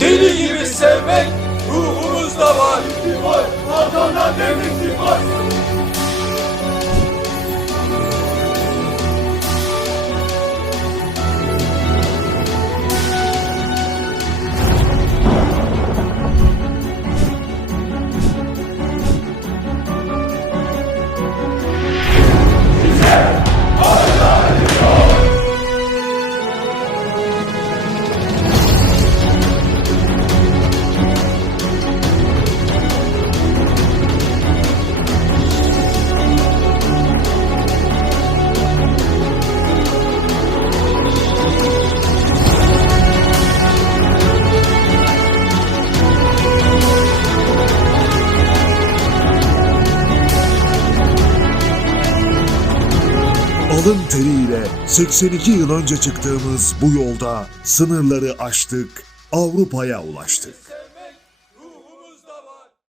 Deli gibi sevmek ruhumuzda var. Vatan var, vatana devletim var. Alın teriyle 82 yıl önce çıktığımız bu yolda sınırları aştık, Avrupa'ya ulaştık.